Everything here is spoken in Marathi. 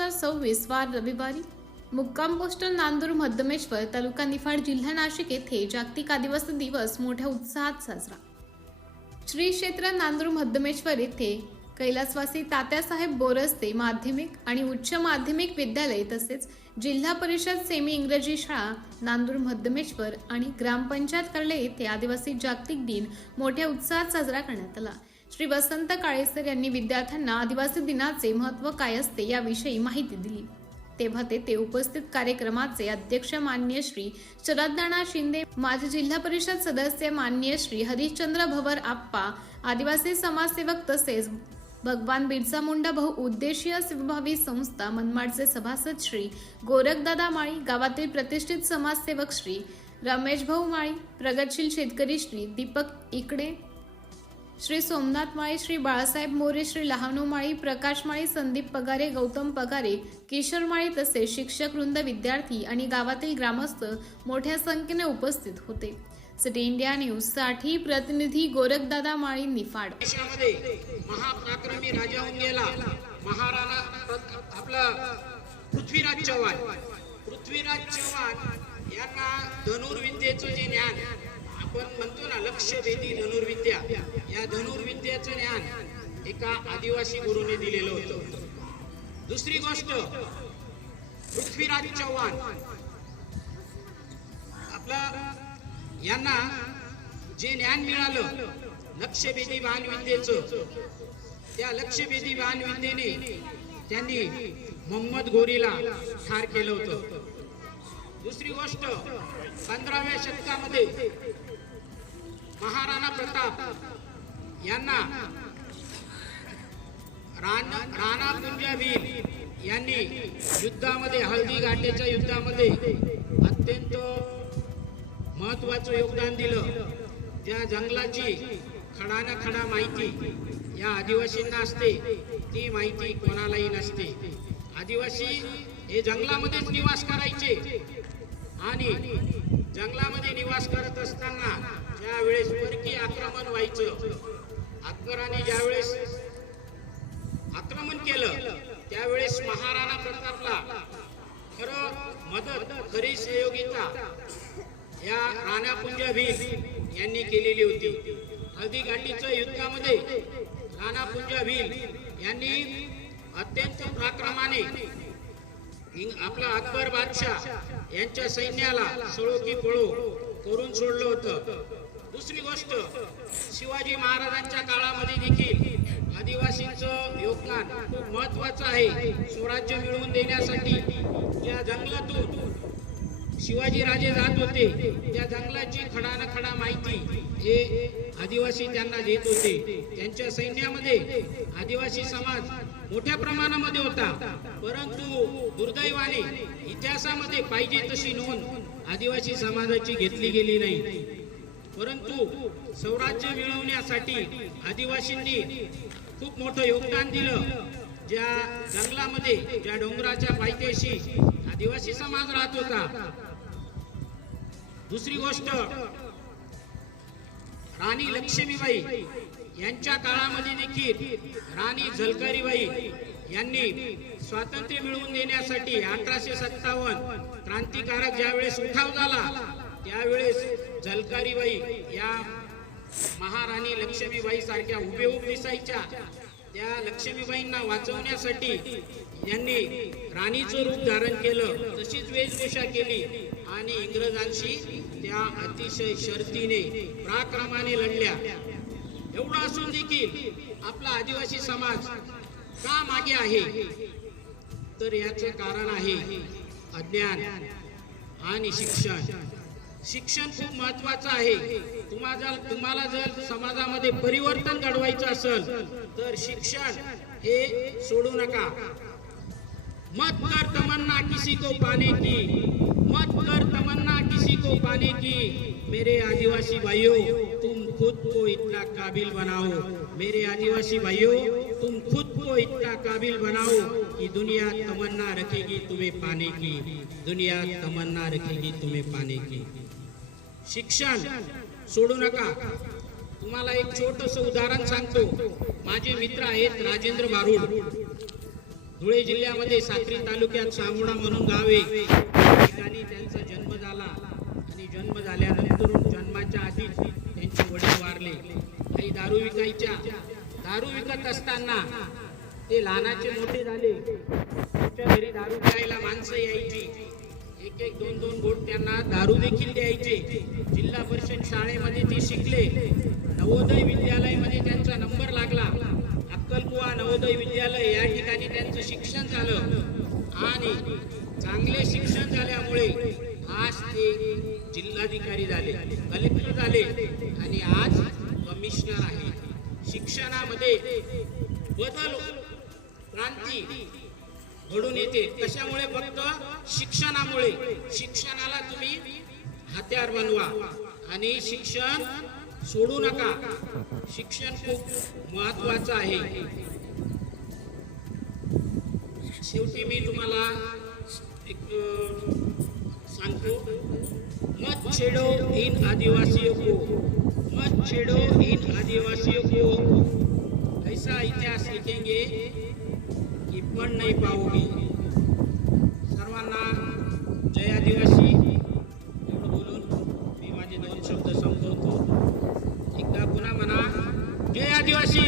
2026 वार रविवारी मुक्काम पोस्ट नांदूर मध्यमेश्वर तालुका निफाड जिल्हा नाशिक येथे जागतिक आदिवासी दिवस मोठ्या उत्साहात साजरा। श्री क्षेत्र नांदूर मध्यमेश्वर येथे कैलासवासी तात्यासाहेब बोरस्ते माध्यमिक आणि उच्च माध्यमिक विद्यालय तसेच जिल्हा परिषद सेमी इंग्रजी शाळा नांदूर मध्यमेश्वर आणि ग्रामपंचायत कार्यालय येथे आदिवासी जागतिक दिन मोठ्या उत्साहात साजरा करण्यात आला। श्री वसंत काळेसर यांनी विद्यार्थ्यांना आदिवासी दिनाचे महत्त्व काय असते याविषयी माहिती दिली। तेव्हा ते उपस्थित कार्यक्रमाचे अध्यक्ष माननीय श्री शरदनाना शिंदे, माजी जिल्हा परिषद सदस्य माननीय श्री हरिश्चंद्र भवर आप्पा, आदिवासी समाजसेवक तसेच भगवान बिरसा मुंडा बहुउद्देशीय सेवाभावी संस्था मनमाडचे सभासद श्री गोरखदादा माळी, गावातील प्रतिष्ठित समाजसेवक श्री रमेश भाऊ माळी, प्रगतशील शेतकरी श्री दीपक इकडे, श्री सोमनाथ माळी, श्री बाळासाहेब मोरे, श्री लहानू माळी, प्रकाश माळी, संदीप पगारे, गौतम पगारे, किशोर माळी तसेच शिक्षक वृंद, विद्यार्थी आणि गावातील ग्रामस्थ मोठ्या संख्येने उपस्थित होते। सिटी इंडिया न्यूज साठी प्रतिनिधी गोरखदादा माळी, निफाड। देशामध्ये महापराक्रमी राजा होऊन गेला महाराणा आपला पृथ्वीराज चव्हाण यांना धनुर्विद्येचं जे ज्ञान आपण म्हणतो ना, लक्ष्यभेदी धनुर्विद्या, या धनुर्विद्याचं ज्ञान एका आदिवासी गुरुने दिलेलं होतं। दुसरी गोष्ट, पृथ्वीराज चव्हाण आपला यांना जे ज्ञान मिळालं लक्ष्यभेदी बाणविद्येचं, त्या लक्ष्यभेदी बाणविद्येने त्यांनी मोहम्मद घोरीला ठार केलं होतं। दुसरी गोष्ट, 15व्या शतकामध्ये महाराणा प्रताप यांना राणा पुंजाभील यांनी युद्धामध्ये, हळदी घाटेच्या युद्धामध्ये अत्यंत महत्वाचं योगदान दिलं। ज्या जंगलाची खडा माहिती या आदिवासींना असते ती माहिती कोणालाही नसते। आदिवासी हे जंगलामध्येच निवास करायचे आणि जंगलामध्ये निवास करत असताना ज्या वेळेस परकी आक्रमण व्हायचं, अकबराने ज्या वेळेस आक्रमण केलं त्यावेळेस महाराणा प्रतापला खरं मदत, खरी सहयोगिता या राणा पुंजाभील यांनी केलेली होती। हळदी घाटीच्या युद्धामध्ये राणा पुंजाभील यांनी अत्यंत पराक्रमाने आपला अकबर बादशाह यांच्या सैन्याला सळो की पळो करून सोडलं होतं। दुसरी गोष्ट, शिवाजी महाराजांच्या काळामध्ये देखील आदिवासींचं योगदान खूप महत्वाचं आहे। स्वराज्य मिळवून देण्यासाठी ज्या जंगलातून शिवाजी राजे जात होते त्या जंगलाची खडा माहिती हे आदिवासी त्यांना देत होते। त्यांच्या सैन्यामध्ये आदिवासी समाज मोठ्या प्रमाणामध्ये होता, परंतु दुर्दैवाने इतिहासामध्ये पाहिजे तशी नोंद आदिवासी समाजाची घेतली गेली नाही। परंतु स्वराज्य मिळवण्यासाठी आदिवासींनी खूप मोठं योगदान दिलं। ज्या जंगलामध्ये, ज्या डोंगराच्या पायथ्याशी आदिवासी समाज राहत होता। दुसरी गोष्ट, राणी लक्ष्मीबाई यांच्या काळामध्ये देखील राणी झलकारीबाई यांनी स्वातंत्र्य मिळवून देण्यासाठी 1857 क्रांतिकारक ज्यावेळेस उठाव झाला त्यावेळेस झलकारीबाई या महाराणी लक्ष्मीबाई सारख्या हुबेहूब दिसायच्या त्या लक्ष्मीबाईंना वाचवण्यासाठी यांनी राणीचं रूप धारण केलं, तशीच वेशभूषा केली आणि इंग्रजांशी त्या अतिशय शर्तीने पराक्रमाने लढल्या। एवढं असून देखील आपला आदिवासी समाज का मागे आहे, तर याचं कारण आहे अज्ञान आणि शिक्षण। शिक्षण खूप महत्वाचं आहे। तुम्हाला जर समाजामध्ये परिवर्तन घडवायचं असेल तर शिक्षण हे सोडू नका। मत कर तमन्ना किसी को पाने की, मत कर तमन्ना किसी को पाने की, मेरे आदिवासी भाइयों तुम खुद को इतना काबिल बनाओ, मेरे आदिवासी भाइयों तुम खुद को इतना काबिल बनाओ कि दुनिया तमन्ना रखेगी तुम्हें पाने की, दुनिया तमन्ना रखेगी तुम्हें पाने की। शिक्षण सोडू नका। तुम्हाला एक छोटंसं उदाहरण सांगतो। माझे मित्र आहेत राजेंद्र बारूड, धुळे जिल्ह्यामध्ये साक्री तालुक्यात सामुडा म्हणून गाव आहे. त्या ठिकाणी त्यांचा जन्म झाला आणि जन्म झाल्यानंतर जन्माच्या आधीच त्यांचे वडील वारले. काही दारू विकायच्या. दारू विकत असताना ते लहानाचे मोठे झाले. त्यांच्या घरी दारू प्यायला माणसं यायची. एक एक दोन दोन गोट त्यांना दारू देखील द्यायचे. जिल्हा परिषद शाळेमध्ये ते शिकले. नवोदय विद्यालयामध्ये त्यांचा नंबर लागला. अक्कलकुवा नवोदय विद्यालय या ठिकाणी त्यांचं शिक्षण झालं आणि चांगले शिक्षण झाल्यामुळे आज ते जिल्हाधिकारी झाले, कलेक्टर झाले आणि आज कमिशनर आहे. शिक्षणामध्ये बदल, क्रांती घडून येते. कशामुळे? फक्त शिक्षणामुळे. शिक्षणाला तुम्ही हत्यार बनवा आणि शिक्षण सोडू नका. शिक्षण खूप महत्वाचं आहे. शेवटी मी तुम्हाला एक सांगतो, मत छेडो इन आदिवासियों को, मत छेडो इन आदिवासियों को, ऐसा इतिहास लिखेंगे की पढ़ नहीं पाओगे. सर्वांना जय आदिवासी एवढं बोलून मी माझे 2 शब्द संपवतो. एकदा पुन्हा म्हणा, जय आदिवासी.